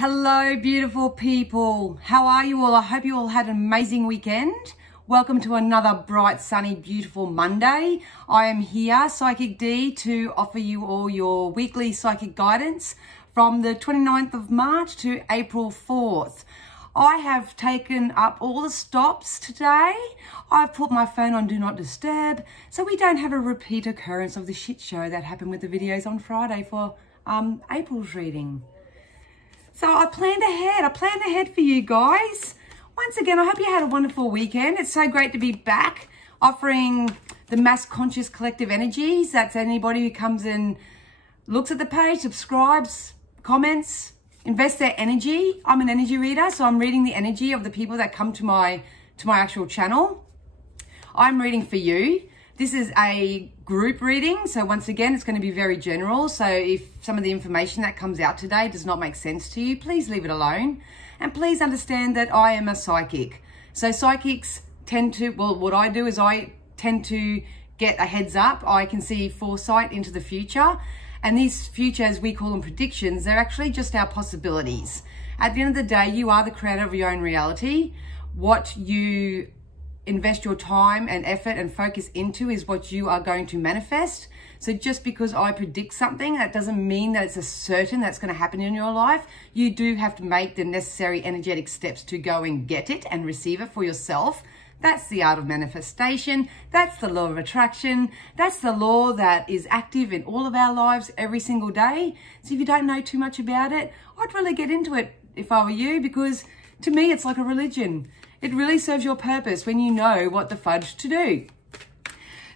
Hello, beautiful people. How are you all? I hope you all had an amazing weekend. Welcome to another bright, sunny, beautiful Monday. I am here, Psychic D, to offer you all your weekly psychic guidance from the 29th of March to April 4th. I have taken up all the stops today. I've put my phone on Do Not Disturb so we don't have a repeat occurrence of the shit show that happened with the videos on Friday for April's reading. So I planned ahead for you guys. Once again, I hope you had a wonderful weekend. It's so great to be back offering the mass conscious collective energies. That's anybody who comes and looks at the page, subscribes, comments, invests their energy. I'm an energy reader, so I'm reading the energy of the people that come to my actual channel. I'm reading for you. This is a group reading, so once again, it's going to be very general. So if some of the information that comes out today does not make sense to you, please leave it alone. And please understand that I am a psychic. So psychics tend to, well, what I do is I tend to get a heads up. I can see foresight into the future. And these futures, we call them predictions, they're actually just our possibilities. At the end of the day, you are the creator of your own reality. What you invest your time and effort and focus into is what you are going to manifest. So just because I predict something, that doesn't mean that it's a certain that's going to happen in your life. You do have to make the necessary energetic steps to go and get it and receive it for yourself. That's the art of manifestation. That's the law of attraction. That's the law that is active in all of our lives every single day. So if you don't know too much about it, I'd really get into it if I were you, because to me, it's like a religion. It really serves your purpose when you know what the fudge to do.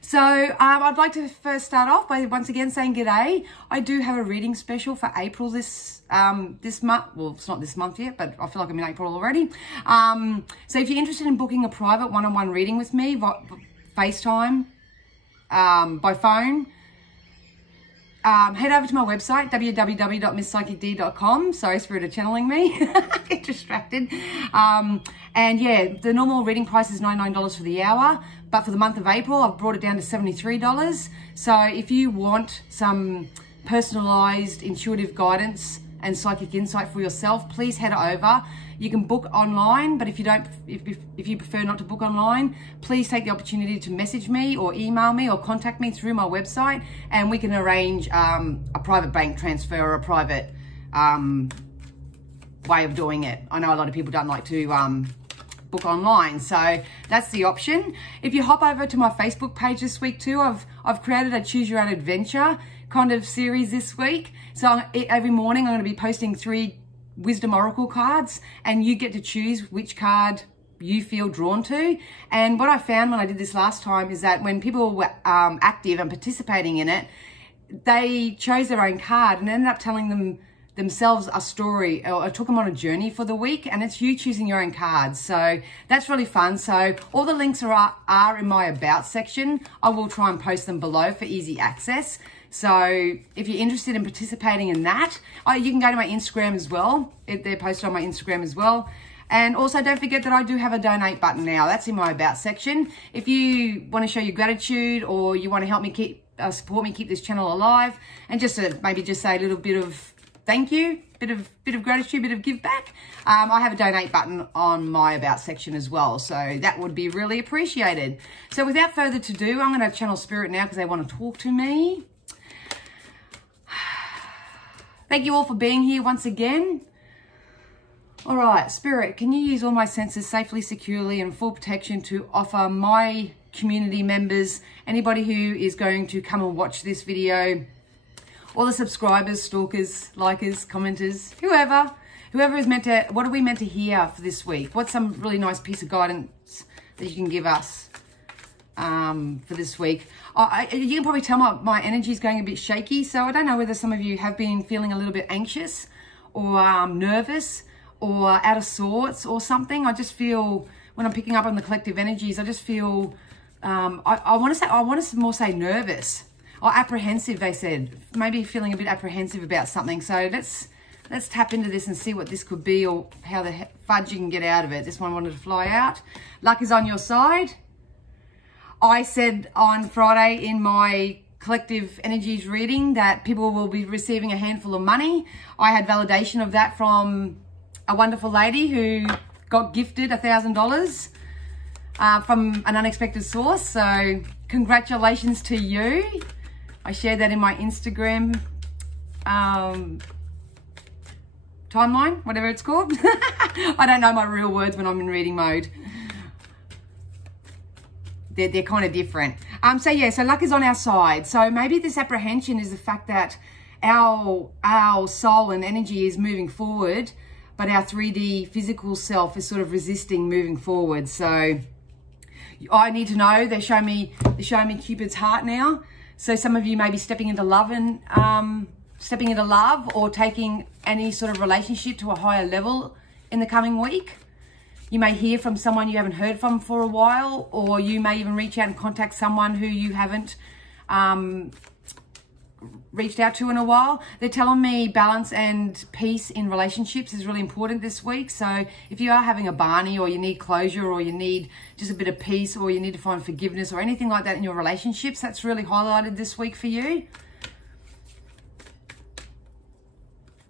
So I'd like to first start off by once again saying g'day. I do have a reading special for April this month. Well, it's not this month yet, but I feel like I'm in April already. So if you're interested in booking a private one-on-one reading with me, FaceTime, by phone, head over to my website, www.misspsychicd.com. Sorry, Spirit of channeling me. Get distracted. And yeah, the normal reading price is $99 for the hour. But for the month of April, I've brought it down to $73. So if you want some personalized intuitive guidance and psychic insight for yourself, please head over. You can book online, but if you prefer not to book online, please take the opportunity to message me or email me or contact me through my website, and we can arrange a private bank transfer or a private way of doing it. I know a lot of people don't like to book online, so that's the option. If you hop over to my Facebook page this week too, I've created a choose your own adventure kind of series this week. So every morning I'm going to be posting 3 wisdom oracle cards, and you get to choose which card you feel drawn to. And what I found when I did this last time is that when people were active and participating in it, they chose their own card and ended up telling themselves a story, or took them on a journey for the week, and it's you choosing your own cards. So that's really fun. So all the links are in my about section. I will try and post them below for easy access. So if you're interested in participating in that, you can go to my Instagram as well. They're posted on my Instagram as well. And also don't forget that I do have a donate button now. That's in my about section. If you want to show your gratitude, or you want to help me support me keep this channel alive, and just to maybe just say a little bit of thank you, bit of gratitude, bit of give back, I have a donate button on my about section as well. So that would be really appreciated. So without further ado, I'm going to channel Spirit now because they want to talk to me. Thank you all for being here once again. All right, Spirit, can you use all my senses safely, securely, and full protection to offer my community members, anybody who is going to come and watch this video, all the subscribers, stalkers, likers, commenters, whoever is meant to, what are we meant to hear for this week? What's some really nice piece of guidance that you can give us for this week? You can probably tell my energy is going a bit shaky, so I don't know whether some of you have been feeling a little bit anxious or nervous or out of sorts or something. I just feel, when I'm picking up on the collective energies, I just feel, I want to more say nervous. Or apprehensive, they said. Maybe feeling a bit apprehensive about something. So let's tap into this and see what this could be, or how the fudge you can get out of it. This one wanted to fly out. Luck is on your side. I said on Friday in my collective energies reading that people will be receiving a handful of money. I had validation of that from a wonderful lady who got gifted $1,000 from an unexpected source. So congratulations to you. I shared that in my Instagram timeline, whatever it's called. I don't know my real words when I'm in reading mode. They're kind of different. So luck is on our side. So maybe this apprehension is the fact that our soul and energy is moving forward, but our 3D physical self is sort of resisting moving forward. So I need to know, they're showing me Cupid's heart now. So some of you may be stepping into love or taking any sort of relationship to a higher level in the coming week. You may hear from someone you haven't heard from for a while, or you may even reach out and contact someone who you haven't reached out to in a while. They're telling me balance and peace in relationships is really important this week. So if you are having a Barney, or you need closure, or you need just a bit of peace, or you need to find forgiveness or anything like that in your relationships, that's really highlighted this week for you.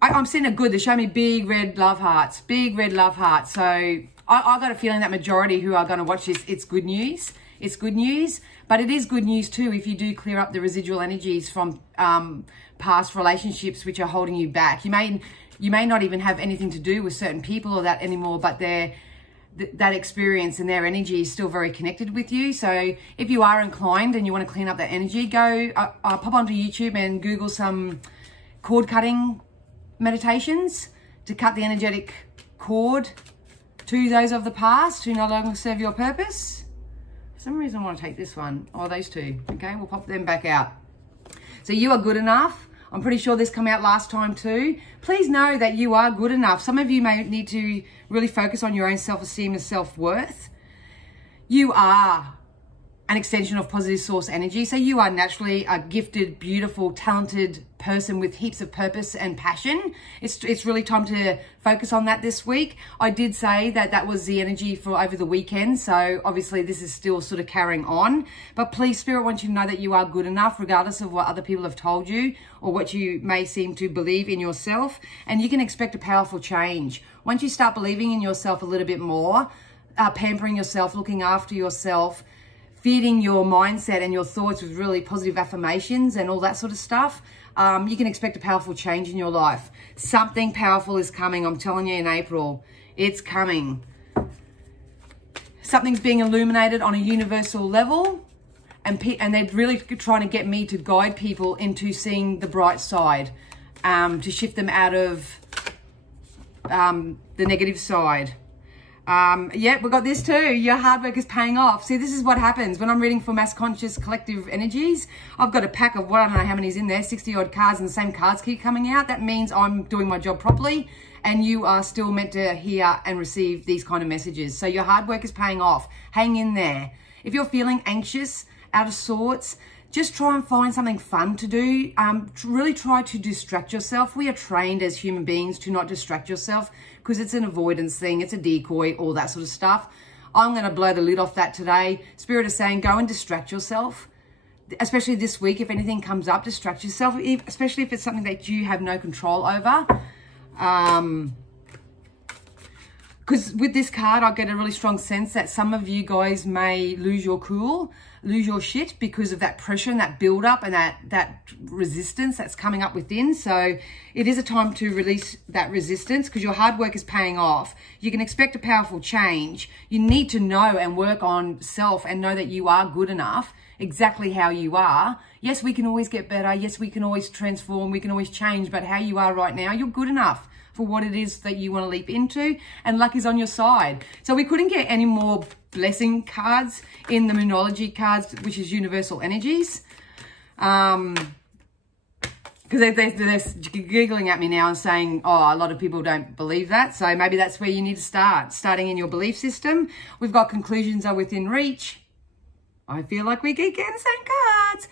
I'm seeing it good. They're showing me big red love hearts, big red love hearts. So I got a feeling that majority who are going to watch this, it's good news. It's good news, but it is good news too if you do clear up the residual energies from past relationships which are holding you back. You may not even have anything to do with certain people or that anymore, but that experience and their energy is still very connected with you. So if you are inclined and you want to clean up that energy, go pop onto YouTube and Google some cord cutting meditations to cut the energetic cord to those of the past who no longer serve your purpose. For some reason I want to take this one, or those two. Okay, we'll pop them back out. So you are good enough. I'm pretty sure this came out last time too. Please know that you are good enough. Some of you may need to really focus on your own self-esteem and self-worth. You are an extension of positive source energy. So you are naturally a gifted, beautiful, talented person with heaps of purpose and passion. It's really time to focus on that this week. I did say that was the energy for over the weekend. So obviously this is still sort of carrying on, but please, Spirit wants you to know that you are good enough regardless of what other people have told you or what you may seem to believe in yourself. And you can expect a powerful change. Once you start believing in yourself a little bit more, pampering yourself, looking after yourself, feeding your mindset and your thoughts with really positive affirmations and all that sort of stuff, you can expect a powerful change in your life. Something powerful is coming, I'm telling you, in April. It's coming. Something's being illuminated on a universal level, and they're really trying to get me to guide people into seeing the bright side, to shift them out of the negative side. Yeah, we got this too. Your hard work is paying off. See, this is what happens when I'm reading for mass conscious collective energies. I've got a pack of, I don't know how many's in there, 60 odd cards, and the same cards keep coming out. That means I'm doing my job properly, and you are still meant to hear and receive these kind of messages. So your hard work is paying off. Hang in there. If you're feeling anxious, out of sorts, just try and find something fun to do. Really try to distract yourself. We are trained as human beings to not distract yourself because it's an avoidance thing. It's a decoy, all that sort of stuff. I'm going to blow the lid off that today. Spirit is saying go and distract yourself. Especially this week, if anything comes up, distract yourself, especially if it's something that you have no control over. Because with this card, I get a really strong sense that some of you guys may lose your cool, lose your shit because of that pressure and that build up and that resistance that's coming up within. So it is a time to release that resistance because your hard work is paying off. You can expect a powerful change. You need to know and work on self and know that you are good enough exactly how you are. Yes, we can always get better. Yes, we can always transform. We can always change. But how you are right now, you're good enough for what it is that you want to leap into, and luck is on your side. So we couldn't get any more blessing cards in the Moonology cards, which is universal energies. Because they're giggling at me now and saying, oh, a lot of people don't believe that. So maybe that's where you need to start, starting in your belief system. We've got conclusions are within reach. I feel like we keep getting the same cards.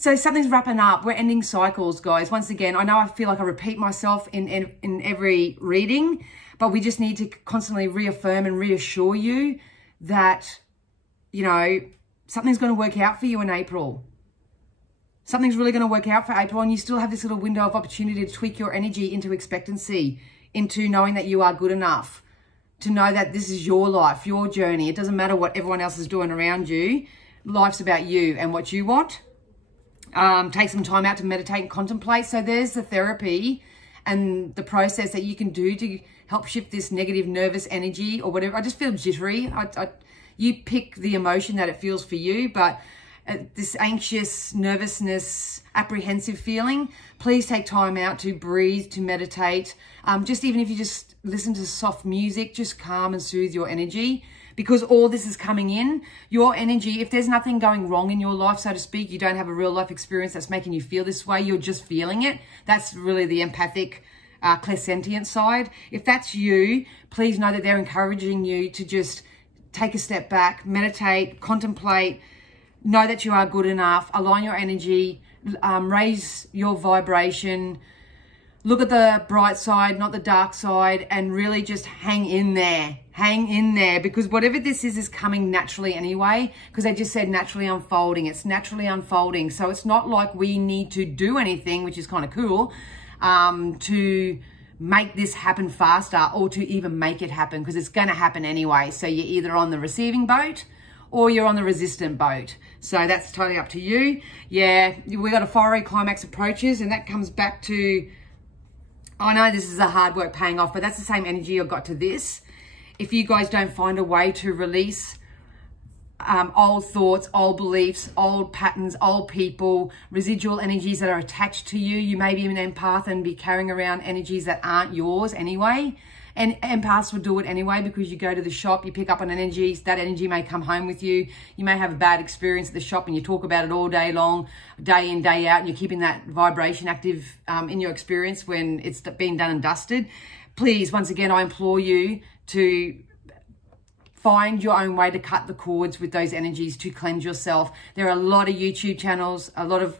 So something's wrapping up. We're ending cycles, guys. Once again, I know I feel like I repeat myself in every reading, but we just need to constantly reaffirm and reassure you that, you know, something's going to work out for you in April. something's really going to work out for April, and you still have this little window of opportunity to tweak your energy into expectancy, into knowing that you are good enough, to know that this is your life, your journey. It doesn't matter what everyone else is doing around you. Life's about you and what you want. Take some time out to meditate and contemplate. So there's the therapy and the process that you can do to help shift this negative nervous energy or whatever. I just feel jittery. You pick the emotion that it feels for you, but this anxious, nervousness, apprehensive feeling, please take time out to breathe, to meditate. Just even if you just listen to soft music, just calm and soothe your energy, because all this is coming in. Your energy, if there's nothing going wrong in your life, so to speak, you don't have a real life experience that's making you feel this way, you're just feeling it. That's really the empathic, clairsentient side. If that's you, please know that they're encouraging you to just take a step back, meditate, contemplate, know that you are good enough, align your energy, raise your vibration, look at the bright side, not the dark side, and really just hang in there. Hang in there, because whatever this is coming naturally anyway, because I just said naturally unfolding. It's naturally unfolding. So it's not like we need to do anything, which is kind of cool, to make this happen faster or to even make it happen, because it's going to happen anyway. So you're either on the receiving boat or you're on the resistant boat. So that's totally up to you. Yeah, we got a fiery climax approaches, and that comes back to, I know this is a hard work paying off, but that's the same energy I got to this. If you guys don't find a way to release old thoughts, old beliefs, old patterns, old people, residual energies that are attached to you, you may be an empath and be carrying around energies that aren't yours anyway. And empaths will do it anyway, because you go to the shop, you pick up an energy, that energy may come home with you. You may have a bad experience at the shop and you talk about it all day long, day in, day out, and you're keeping that vibration active in your experience when it's been done and dusted. Please, once again, I implore you to find your own way to cut the cords with those energies, to cleanse yourself. There are a lot of YouTube channels, a lot of,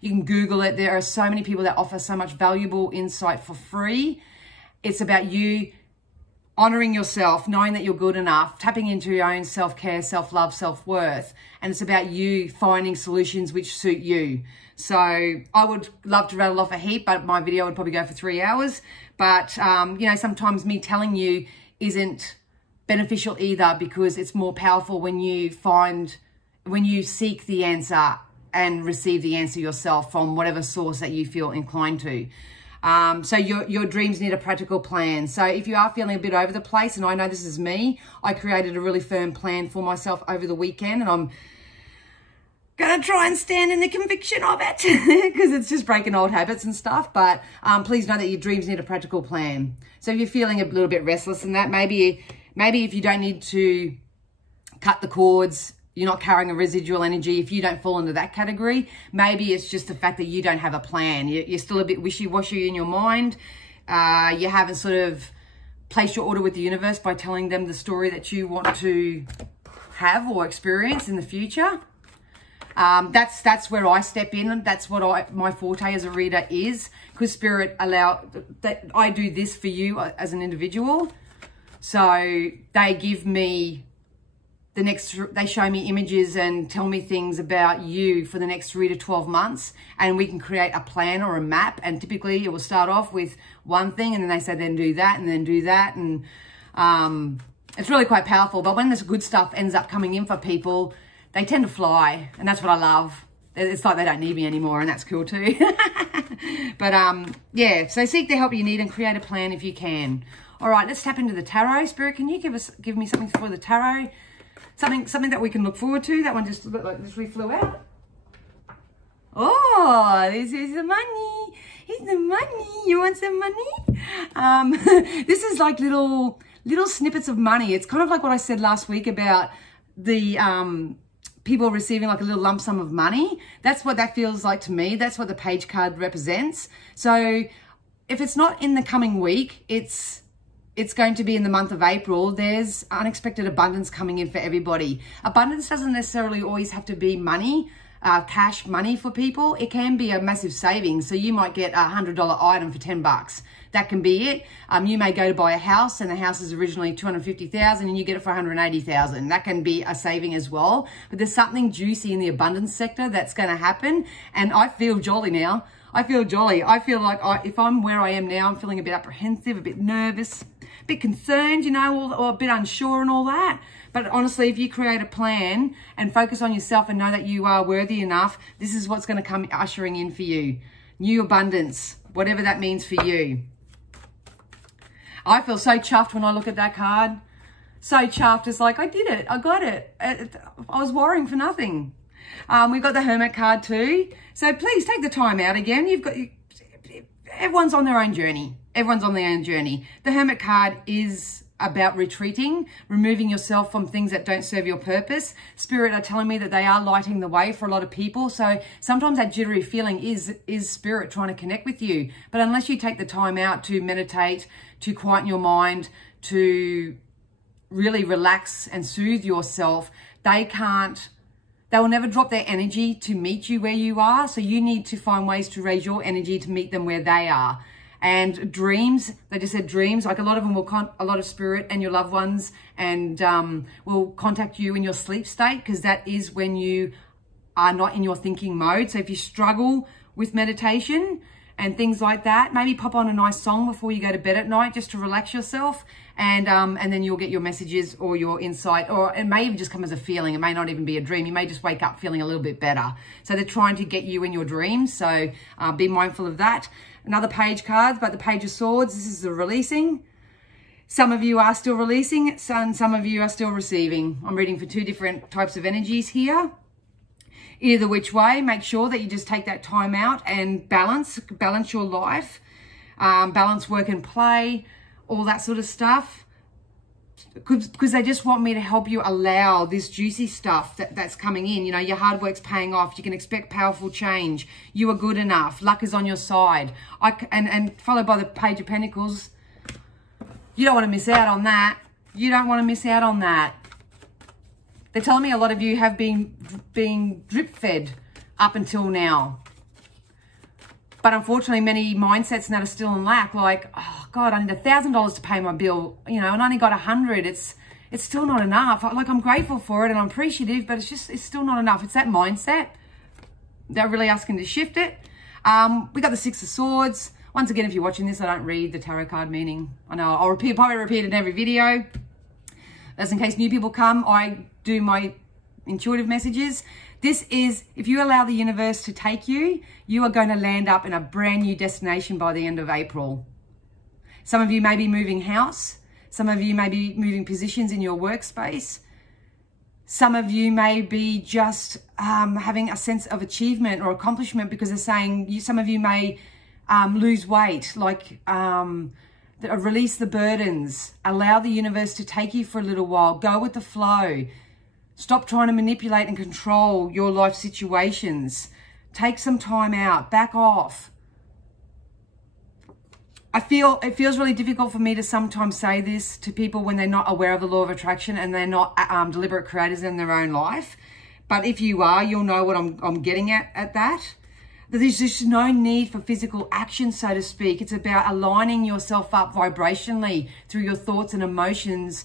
you can Google it. There are so many people that offer so much valuable insight for free. It's about you honoring yourself, knowing that you're good enough, tapping into your own self-care, self-love, self-worth. And it's about you finding solutions which suit you. So I would love to rattle off a heap, but my video would probably go for 3 hours. But, you know, sometimes me telling you isn't beneficial either, because it's more powerful when you seek the answer and receive the answer yourself from whatever source that you feel inclined to. So your dreams need a practical plan. So if you are feeling a bit over the place, and I know this is me, I created a really firm plan for myself over the weekend, and I'm going to try and stand in the conviction of it because it's just breaking old habits and stuff. But please know that your dreams need a practical plan. So if you're feeling a little bit restless in that, maybe if you don't need to cut the cords, you're not carrying a residual energy, if you don't fall into that category, maybe it's just the fact that you don't have a plan. You're still a bit wishy-washy in your mind. You haven't sort of placed your order with the universe by telling them the story that you want to have or experience in the future. That's where I step in, and that's what my forte as a reader is, because Spirit that I do this for you as an individual. So they give me they show me images and tell me things about you for the next 3 to 12 months, and we can create a plan or a map. And typically it will start off with one thing, and then they say, then do that, and then do that. And it's really quite powerful. But when this good stuff ends up coming in for people, they tend to fly, and that's what I love. It's like they don't need me anymore, and that's cool too. But yeah, so seek the help you need and create a plan if you can. All right, let's tap into the tarot. Spirit, can you give me something for the tarot? Something that we can look forward to. That one just literally flew out. Oh, this is the money. It's the money. You want some money? This is like little snippets of money. It's kind of like what I said last week about the people receiving like a little lump sum of money. That's what that feels like to me. That's what the page card represents. So if it's not in the coming week, it's going to be in the month of April. There's unexpected abundance coming in for everybody. Abundance doesn't necessarily always have to be money. cash money for people, it can be a massive savings. So you might get a $100 item for 10 bucks. That can be it. You may go to buy a house and the house is originally $250,000 and you get it for $180,000. That can be a saving as well. But there's something juicy in the abundance sector that's going to happen. And I feel jolly now. I feel jolly. I feel like if I'm where I am now, I'm feeling a bit apprehensive, a bit nervous, a bit concerned, you know, or a bit unsure and all that. But honestly, if you create a plan and focus on yourself and know that you are worthy enough, this is what's going to come ushering in for you. New abundance, whatever that means for you. I feel so chuffed when I look at that card. So chuffed. It's like, I did it. I got it. I was worrying for nothing. We've got the Hermit card too. So please take the time out again. Everyone's on their own journey. Everyone's on their own journey. The Hermit card is about retreating, removing yourself from things that don't serve your purpose. Spirit are telling me that they are lighting the way for a lot of people. So sometimes that jittery feeling is Spirit trying to connect with you. But unless you take the time out to meditate, to quieten your mind, to really relax and soothe yourself, they will never drop their energy to meet you where you are. So you need to find ways to raise your energy to meet them where they are. And dreams, they just said dreams, like a lot of them will, a lot of spirit and your loved ones and will contact you in your sleep state, because that is when you are not in your thinking mode. So if you struggle with meditation and things like that, maybe pop on a nice song before you go to bed at night just to relax yourself, and then you'll get your messages or your insight, or it may even just come as a feeling. It may not even be a dream. You may just wake up feeling a little bit better. So they're trying to get you in your dreams. So be mindful of that. Another page cards, but the Page of Swords, this is the releasing. Some of you are still releasing, and some of you are still receiving. I'm reading for two different types of energies here. Either which way, make sure that you just take that time out and balance your life, balance work and play, all that sort of stuff. Because they just want me to help you allow this juicy stuff that's coming in. You know, your hard work's paying off. You can expect powerful change. You are good enough. Luck is on your side. And followed by the Page of Pentacles. You don't want to miss out on that. You don't want to miss out on that. They're telling me a lot of you have been drip fed up until now. But unfortunately, many mindsets that are still in lack, like, oh God, I need $1,000 to pay my bill, you know, and I only got 100. It's still not enough. Like, I'm grateful for it and I'm appreciative, but it's still not enough. It's that mindset. They're really asking to shift it. We got the Six of Swords. Once again, if you're watching this, I don't read the tarot card meaning. I know I'll probably repeat it in every video. That's in case new people come. I do my intuitive messages. This is, if you allow the universe to take you, you are going to land up in a brand new destination by the end of April. Some of you may be moving house. Some of you may be moving positions in your workspace. Some of you may be just having a sense of achievement or accomplishment because they're saying some of you may lose weight, like release the burdens, allow the universe to take you for a little while, go with the flow. Stop trying to manipulate and control your life situations. Take some time out, back off. It feels really difficult for me to sometimes say this to people when they're not aware of the law of attraction and they're not deliberate creators in their own life. But if you are, you'll know what I'm getting at that. There's just no need for physical action, so to speak. It's about aligning yourself up vibrationally through your thoughts and emotions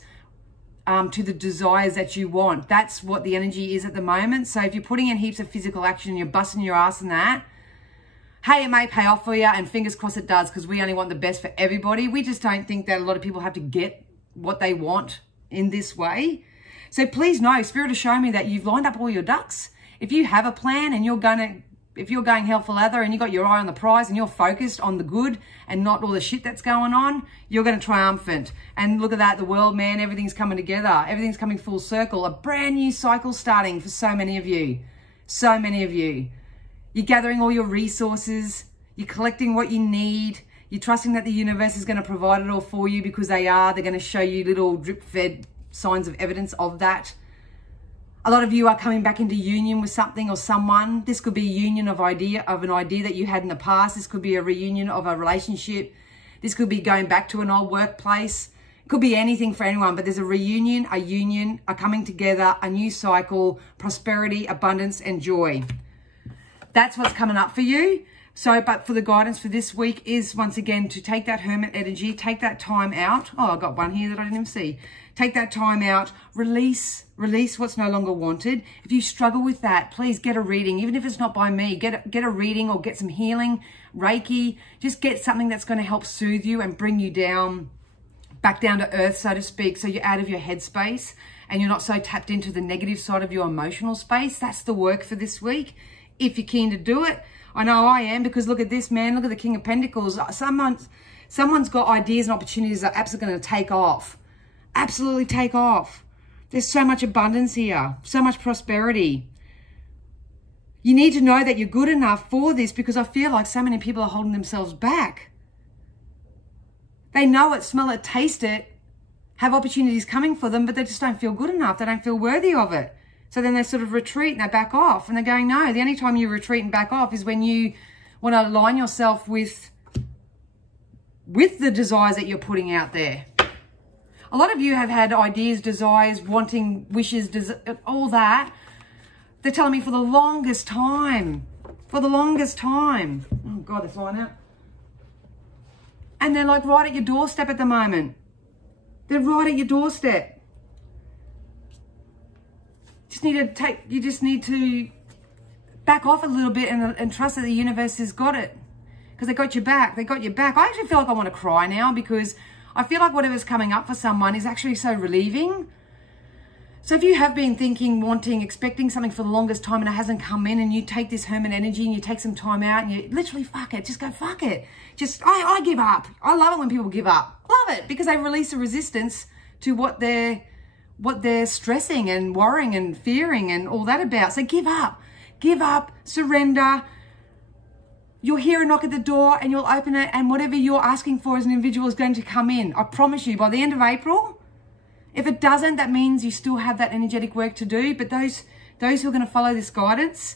to the desires that you want. That's what the energy is at the moment. So if you're putting in heaps of physical action, you're busting your ass in that, hey, it may pay off for you, and fingers crossed it does, because we only want the best for everybody. We just don't think that a lot of people have to get what they want in this way. So please know, Spirit is showing me that you've lined up all your ducks. If you have a plan and if you're going hell for leather and you got your eye on the prize and you're focused on the good and not all the shit that's going on, you're going to triumphant. And look at that, the world, man, everything's coming together. Everything's coming full circle. A brand new cycle starting for so many of you. So many of you. You're gathering all your resources. You're collecting what you need. You're trusting that the universe is going to provide it all for you, because they are. They're going to show you little drip-fed signs of evidence of that. A lot of you are coming back into union with something or someone. This could be a union of an idea that you had in the past. This could be a reunion of a relationship. This could be going back to an old workplace. It could be anything for anyone, but there's a reunion, a coming together, a new cycle, prosperity, abundance, and joy. That's what's coming up for you. So, but for the guidance for this week is, once again, to take that hermit energy, take that time out. Oh, I got one here that I didn't even see. Take that time out, release what's no longer wanted. If you struggle with that, please get a reading, even if it's not by me. Get a reading or get some healing, Reiki. Just get something that's going to help soothe you and bring you down, back down to earth, so to speak, so you're out of your headspace and you're not so tapped into the negative side of your emotional space. That's the work for this week, if you're keen to do it. I know I am, because look at this, man. Look at the King of Pentacles. Someone's got ideas and opportunities that are absolutely going to take off. Absolutely take off. There's so much abundance here, so much prosperity. You need to know that you're good enough for this, because I feel like so many people are holding themselves back. They know it, smell it, taste it, have opportunities coming for them, but they just don't feel good enough. They don't feel worthy of it. So then they sort of retreat and they back off, and they're going, no, the only time you retreat and back off is when you want to align yourself with the desires that you're putting out there. A lot of you have had ideas, desires, wanting, wishes, all that. They're telling me for the longest time. For the longest time. Oh, God, they're flying out. And they're like right at your doorstep at the moment. They're right at your doorstep. You just need to back off a little bit and trust that the universe has got it. Because they got your back. They got your back. I actually feel like I want to cry now, because I feel like whatever's coming up for someone is actually so relieving. So if you have been thinking, wanting, expecting something for the longest time and it hasn't come in, and you take this hermit energy and you take some time out and you literally fuck it. Just go fuck it. I give up. I love it when people give up. Love it, because they release a resistance to what they're stressing and worrying and fearing and all that about. So give up, surrender. You'll hear a knock at the door and you'll open it, and whatever you're asking for as an individual is going to come in. I promise you, by the end of April. If it doesn't, that means you still have that energetic work to do. But those who are going to follow this guidance,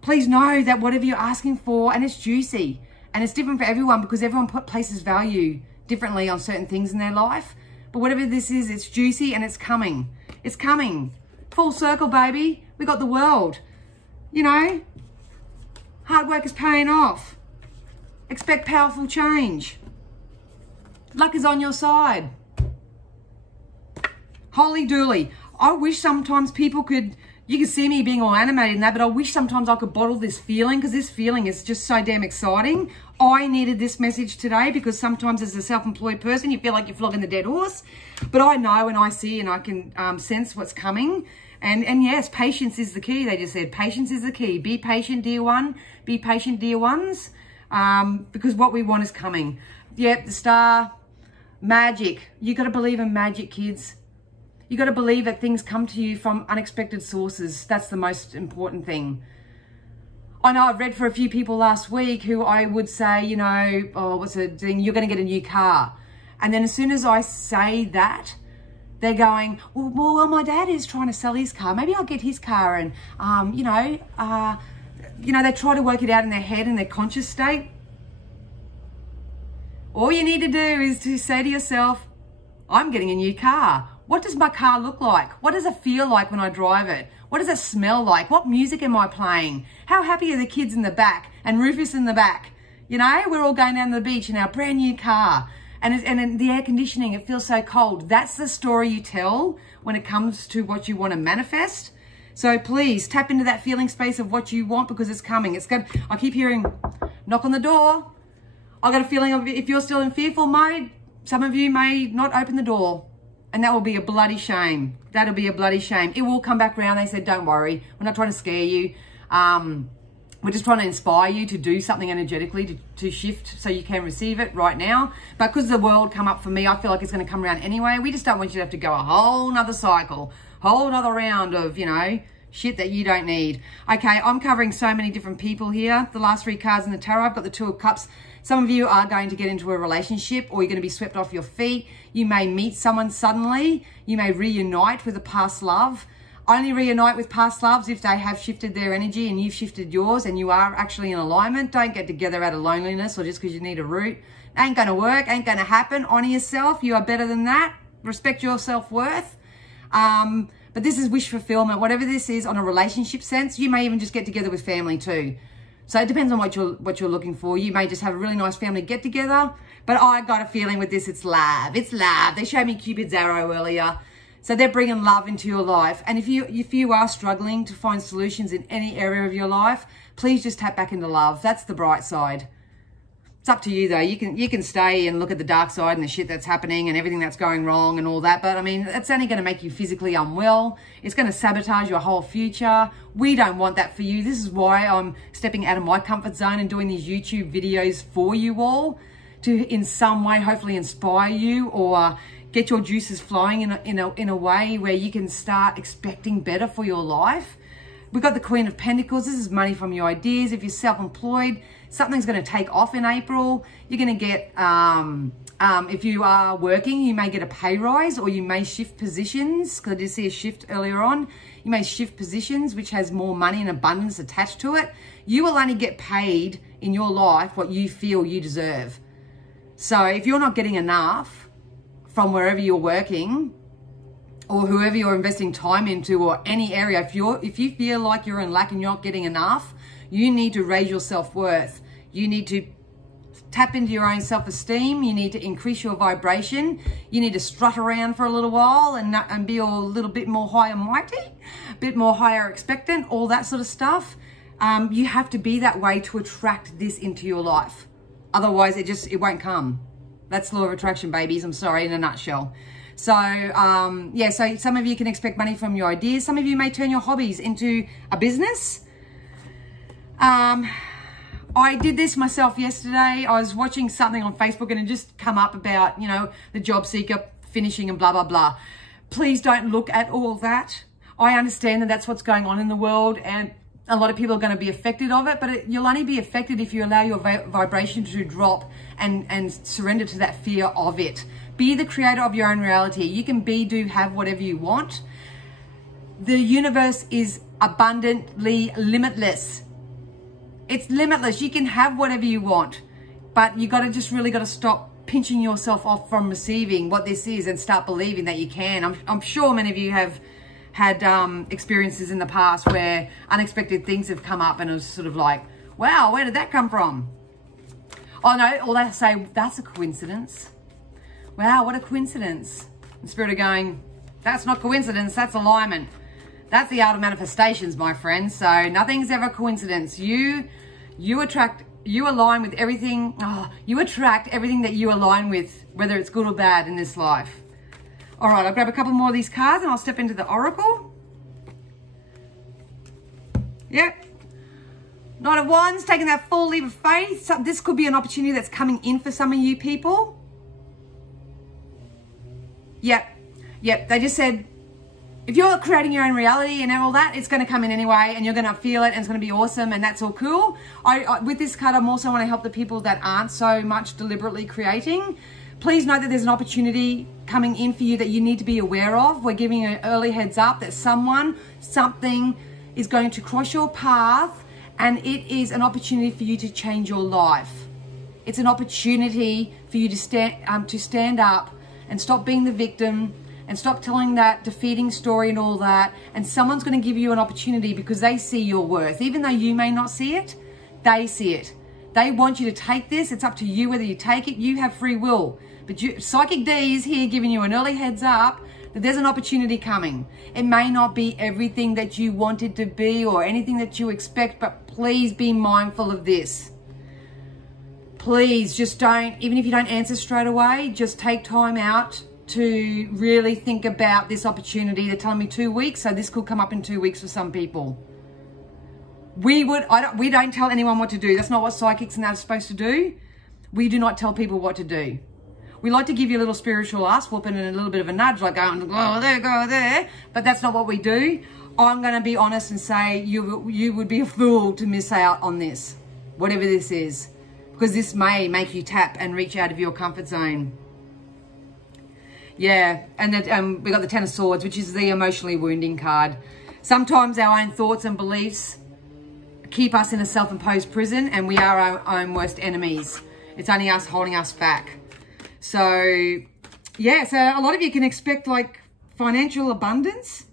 please know that whatever you're asking for, and it's juicy, and it's different for everyone, because everyone places value differently on certain things in their life. But whatever this is, it's juicy and it's coming. It's coming. Full circle, baby. We got the world. You know, hard work is paying off. Expect powerful change. Luck is on your side. Holy dooly. I wish sometimes people could, you can see me being all animated and that, but I wish sometimes I could bottle this feeling, because this feeling is just so damn exciting. I needed this message today, because sometimes as a self-employed person, you feel like you're flogging the dead horse. But I know and I see and I can sense what's coming. And yes, patience is the key. They just said patience is the key. Be patient, dear one. Be patient, dear ones. Because what we want is coming. Yep, the star, magic. You got to believe in magic, kids. You got to believe that things come to you from unexpected sources. That's the most important thing. I know I've read for a few people last week who I would say, you know, oh, what's the thing? You're going to get a new car. And then as soon as I say that, they're going, well, my dad is trying to sell his car. Maybe I'll get his car. And, they try to work it out in their head, in their conscious state. All you need to do is to say to yourself, I'm getting a new car. What does my car look like? What does it feel like when I drive it? What does it smell like? What music am I playing? How happy are the kids in the back and Rufus in the back? You know, we're all going down to the beach in our brand new car. And in the air conditioning, it feels so cold. That's the story you tell when it comes to what you want to manifest. So please tap into that feeling space of what you want, because it's coming. It's good. I keep hearing knock on the door. I got a feeling of, if you're still in fearful mode, some of you may not open the door. And that will be a bloody shame. That'll be a bloody shame. It will come back around. They said, don't worry. We're not trying to scare you. We're just trying to inspire you to do something energetically to shift so you can receive it right now. But because the world come up for me, I feel like it's going to come around anyway. We just don't want you to have to go a whole nother cycle, whole nother round of, you know, shit that you don't need. Okay, I'm covering so many different people here. The last 3 cards in the tarot, I've got the 2 of Cups. Some of you are going to get into a relationship, or you're going to be swept off your feet. You may meet someone suddenly. You may reunite with a past love. Only reunite with past loves if they have shifted their energy and you've shifted yours and you are actually in alignment. Don't get together out of loneliness or just because you need a root. Ain't going to work, ain't going to happen. Honor yourself. You are better than that. Respect your self-worth. But this is wish fulfillment. Whatever this is on a relationship sense, you may even just get together with family too. So it depends on what you're looking for. You may just have a really nice family get together, but I got a feeling with this, it's love. It's love. They showed me Cupid's arrow earlier. So they're bringing love into your life. And if you are struggling to find solutions in any area of your life, please just tap back into love. That's the bright side. It's up to you though. You can stay and look at the dark side and the shit that's happening and everything that's going wrong and all that. But I mean, it's only going to make you physically unwell. It's going to sabotage your whole future. We don't want that for you. This is why I'm stepping out of my comfort zone and doing these YouTube videos for you all to in some way hopefully inspire you or get your juices flowing in a way where you can start expecting better for your life. We've got the Queen of Pentacles. This is money from your ideas. If you're self-employed, something's going to take off in April. You're going to get, if you are working, you may get a pay rise or you may shift positions. Because I did see a shift earlier on. You may shift positions, which has more money and abundance attached to it. You will only get paid in your life what you feel you deserve. So if you're not getting enough from wherever you're working, or whoever you're investing time into, or any area, if you feel like you're in lack and you're not getting enough, you need to raise your self-worth. You need to tap into your own self-esteem. You need to increase your vibration. You need to strut around for a little while and be a little bit more high and mighty, a bit more higher expectant, all that sort of stuff. You have to be that way to attract this into your life. Otherwise, it won't come. That's law of attraction, babies. I'm sorry, in a nutshell. So, yeah, so some of you can expect money from your ideas. Some of you may turn your hobbies into a business. I did this myself yesterday. I was watching something on Facebook and it just come up about, you know, the job seeker finishing and blah, blah, blah. Please don't look at all that. I understand that that's what's going on in the world and a lot of people are going to be affected of it, but you'll only be affected if you allow your vibration to drop and surrender to that fear of it. Be the creator of your own reality. You can be, do, have whatever you want. The universe is abundantly limitless. It's limitless. You can have whatever you want, but you really got to stop pinching yourself off from receiving what this is and start believing that you can. I'm sure many of you have had experiences in the past where unexpected things have come up and it was sort of like, wow, where did that come from? Oh no, or they say, that's a coincidence. Wow, what a coincidence. The spirit are going, that's not coincidence, that's alignment. That's the art of manifestations, my friends. So nothing's ever a coincidence. You align with everything. You attract everything that you align with, whether it's good or bad in this life. All right, I'll grab a couple more of these cards and I'll step into the Oracle. Yep. Knight of Wands, taking that full leap of faith. So this could be an opportunity that's coming in for some of you people. Yep, they just said, if you're creating your own reality and all that, it's going to come in anyway and you're going to feel it and it's going to be awesome and that's all cool. With this card, I'm also want to help the people that aren't so much deliberately creating. Please note that there's an opportunity coming in for you that you need to be aware of. We're giving an early heads up that something is going to cross your path and it is an opportunity for you to change your life. It's an opportunity for you to stand up and stop being the victim and stop telling that defeating story and all that. And someone's going to give you an opportunity because they see your worth. Even though you may not see it, they see it. They want you to take this. It's up to you whether you take it. You have free will. But Psychic D is here giving you an early heads up that there's an opportunity coming. It may not be everything that you want it to be or anything that you expect, but please be mindful of this. Please just don't, even if you don't answer straight away, just take time out to really think about this opportunity. They're telling me 2 weeks, so this could come up in 2 weeks for some people. We don't tell anyone what to do. That's not what psychics and that are supposed to do. We do not tell people what to do. We like to give you a little spiritual ass whooping and a little bit of a nudge, like going, go there, but that's not what we do. I'm going to be honest and say you would be a fool to miss out on this, whatever this is, because this may make you tap and reach out of your comfort zone. Yeah, and we got the Ten of Swords, which is the emotionally wounding card. Sometimes our own thoughts and beliefs keep us in a self-imposed prison and we are our own worst enemies. It's only us holding us back. So, yeah, so a lot of you can expect like financial abundance,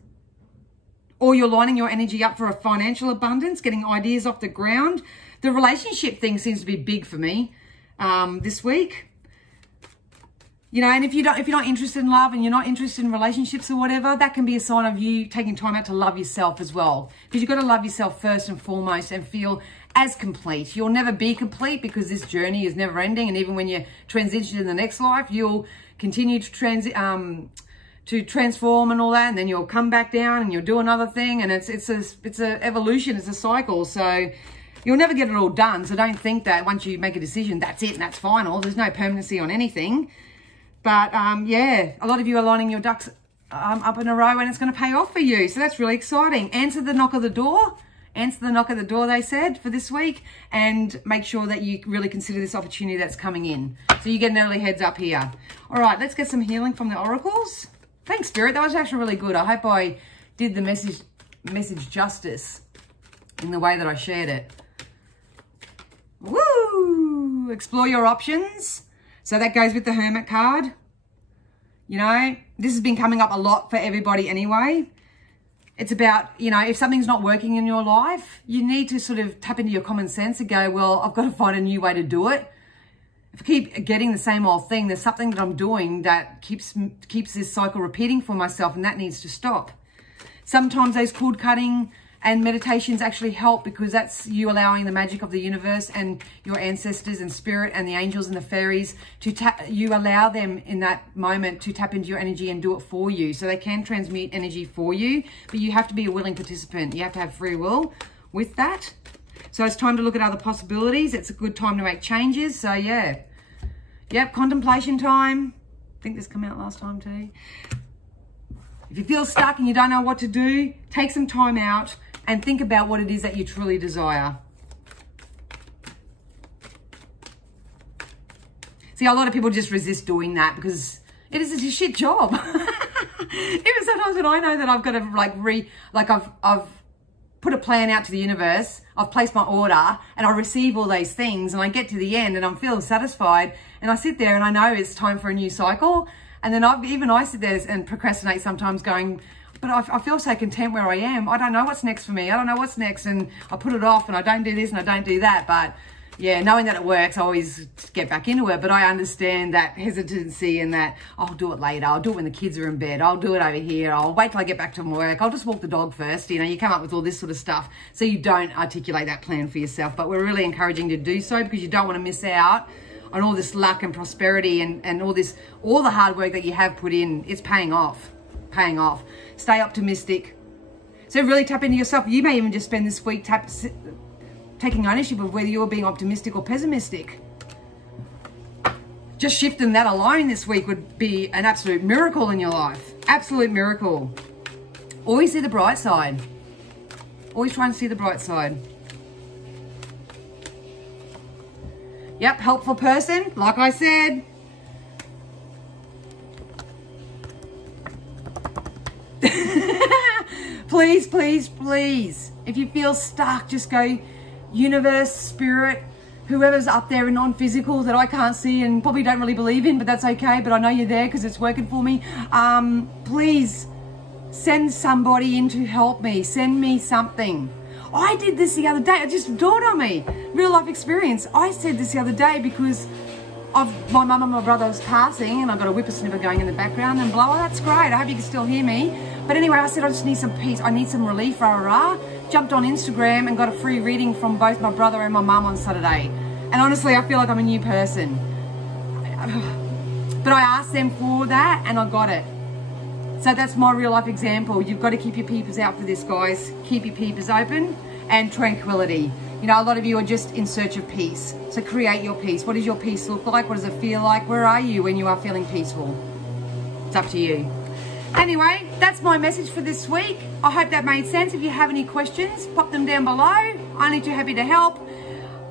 or you're lining your energy up for a financial abundance, getting ideas off the ground. The relationship thing seems to be big for me this week. You know, and if you're not interested in love and you're not interested in relationships or whatever, that can be a sign of you taking time out to love yourself as well. Because you've got to love yourself first and foremost and feel as complete. You'll never be complete because this journey is never ending. And even when you transition to the next life, you'll continue to transform and all that. And then you'll come back down and you'll do another thing. And it's a evolution. It's a cycle. So you'll never get it all done. So don't think that once you make a decision, that's it and that's final. There's no permanency on anything. But yeah, a lot of you are lining your ducks up in a row and it's going to pay off for you. So that's really exciting. Answer the knock at the door. Answer the knock at the door, they said, for this week. And make sure that you really consider this opportunity that's coming in. So you get an early heads up here. All right, let's get some healing from the oracles. Thanks, Spirit. That was actually really good. I hope I did the message justice in the way that I shared it. Woo! Explore your options. So that goes with the Hermit card. You know, this has been coming up a lot for everybody anyway. It's about, you know, if something's not working in your life, you need to sort of tap into your common sense and go, well, I've got to find a new way to do it. If I keep getting the same old thing, there's something that I'm doing that keeps this cycle repeating for myself, and that needs to stop. Sometimes those cord cutting and meditations actually help because that's you allowing the magic of the universe and your ancestors and spirit and the angels and the fairies to you allow them in that moment to tap into your energy and do it for you. So they can transmute energy for you, but you have to be a willing participant. You have to have free will with that. So it's time to look at other possibilities. It's a good time to make changes. So yeah. Yep, contemplation time. I think this came out last time too. If you feel stuck and you don't know what to do, take some time out and think about what it is that you truly desire. See, a lot of people just resist doing that because it is a shit job. Even sometimes when I know that I've got to I've put a plan out to the universe, I've placed my order and I receive all these things and I get to the end and I'm feeling satisfied and I sit there and I know it's time for a new cycle. And then I sit there and procrastinate sometimes going, but I feel so content where I am. I don't know what's next for me. I don't know what's next. And I put it off and I don't do this and I don't do that. But yeah, knowing that it works, I always get back into it. But I understand that hesitancy and that I'll do it later. I'll do it when the kids are in bed. I'll do it over here. I'll wait till I get back to work. I'll just walk the dog first. You know, you come up with all this sort of stuff. So you don't articulate that plan for yourself. But we're really encouraging you to do so because you don't want to miss out on all this luck and prosperity and all the hard work that you have put in. It's paying off. Stay optimistic. So really tap into yourself. You may even just spend this week taking ownership of whether you're being optimistic or pessimistic. Just shifting that alone this week would be an absolute miracle in your life. Absolute miracle. Always see the bright side. Always try and see the bright side. Yep, helpful person, like I said. Please, please, please. If you feel stuck, just go universe, spirit, whoever's up there in non-physical that I can't see and probably don't really believe in, but that's okay. But I know you're there because it's working for me. Please send somebody in to help me. Send me something. I did this the other day. It just dawned on me. Real life experience. I said this the other day because of my mum and my brother's passing and I've got a whippersnipper going in the background and blah, that's great. I hope you can still hear me. But anyway, I said I just need some peace. I need some relief, rah, rah, rah. Jumped on Instagram and got a free reading from both my brother and my mum on Saturday. And honestly, I feel like I'm a new person. But I asked them for that and I got it. So that's my real life example. You've got to keep your peepers out for this, guys. Keep your peepers open and tranquility. You know, a lot of you are just in search of peace. So create your peace. What does your peace look like? What does it feel like? Where are you when you are feeling peaceful? It's up to you. Anyway, that's my message for this week. I hope that made sense. If you have any questions, pop them down below. Only too happy to help.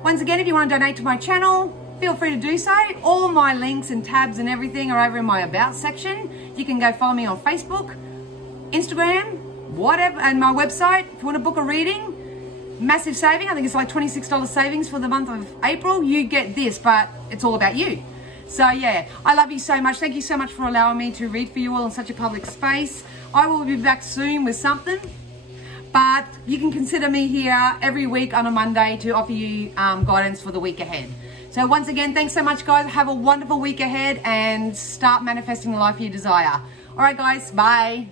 Once again, if you want to donate to my channel, feel free to do so. All my links and tabs and everything are over in my About section. You can go follow me on Facebook, Instagram, whatever, and my website. If you want to book a reading, massive saving. I think it's like $26 savings for the month of April. You get this, but it's all about you. So yeah, I love you so much. Thank you so much for allowing me to read for you all in such a public space. I will be back soon with something. But you can consider me here every week on a Monday to offer you guidance for the week ahead. So once again, thanks so much, guys. Have a wonderful week ahead and start manifesting the life you desire. All right, guys, bye.